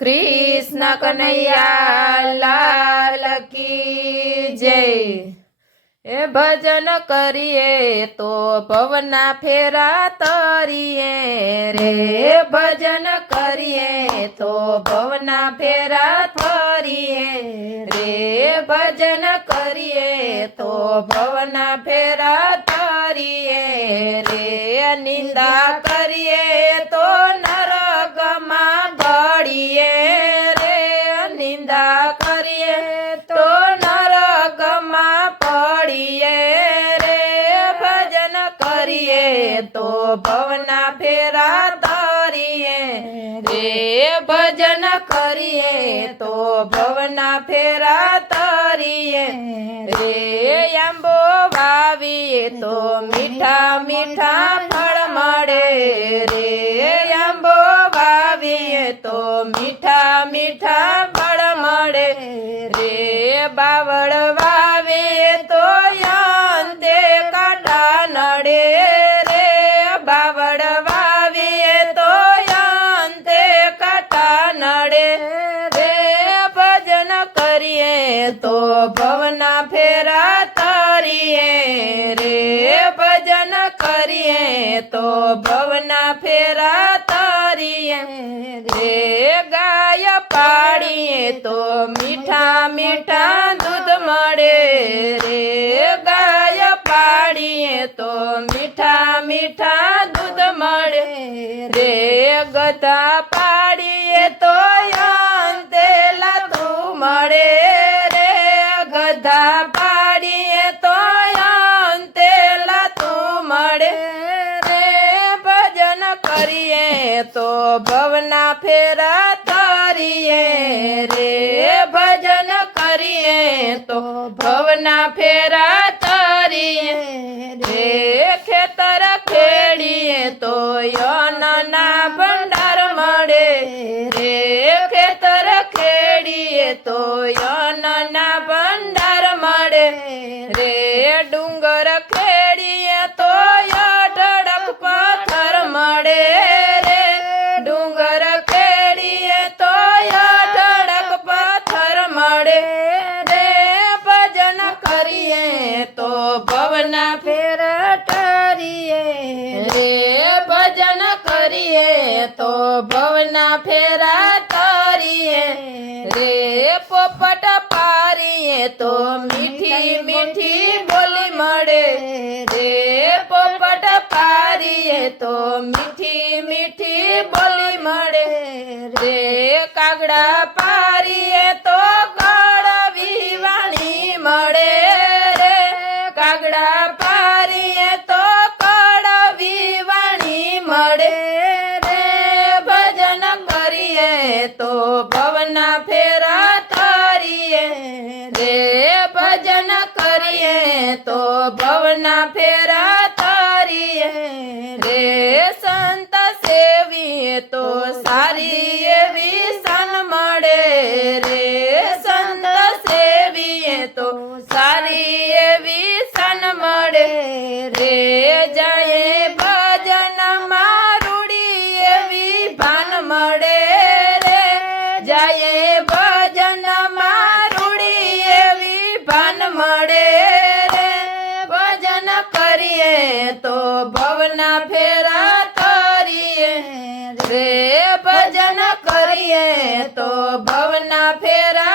कृष्ण कन्हैया लाल की जय। ए भजन करिए तो पवना फेरा तरिए रे, भजन करिए तो पवना फेरा तरिए रे, भजन करिए तो पवना फेरा तरिए रे, निंदा करिए तो नरकमा बड़िए रे, निंदा करिए तो नरकमा पड़िए रे, भजन करिए तो पवना फेरा तरिए रे, भजन करिए तो पवना फेरा तरिए रे, आंबो वावीए तो मीठा मीठा फल मळे रे, आंबो वावीए तो मीठा मीठा फल मळे रे, बावळ वावीए तो अंते काटा नडे रे, बावळ वावीए तो अंते काटा नडे रे, भजन करिए तो पवना फेरा तरिए रे, भजन करिए तो पवना फेरा तरिए रे, गाय पाड़िए तो मीठा मीठा दूध मळे रे, गाय पाड़िए तो मीठा मीठा दूध मळे रे, गधा पाड़िए तो अंते लाथू मळे रे, गधा पाड़िए तो अंते लाथू मळे रे, भजन करिए तो भवना फेरा तरिए रे, भजन करिए तो भवना फेरा तरिए रे, खेतर खेड़िए तो यौनना भंडार मळे रे, खेतर खेड़िए तो यौनना भंडार मळे रे, डूंगर खेड़िए तो ढड़क पत्थर मळे रे, डूंगर खेड़िए तो ढड़क पत्थर मळे रे, भजन करिए तो भवना फेरा तरिए रे, भजन करिए तो भवना फेरा तरिए रे, पोपट पारिए तो मीठी मीठी बोली मळे रे, पोपट पारिए तो मीठी मीठी बोली मळे रे, कागड़ा पारिए तो कड़वी वाणी मळे रे, कागड़ा पारिए तो कड़वी वाणी मळे रे, भजन करिए तो भवना फेरा तरिए रे, भजन करिए तो भवना फेरा तरिए रे, संत सेविए तो सारी एवी सन मळे रे, संत सेविए तो सारी एवी सन मळे रे, जाए भजन मारुड़ी एवी भान मळे रे, जाए भजन मारुड़ी एवी भान मळे रे, भजन करिए तो भवना फेरा तरिए रे, भजन करिए तो भवना फेरा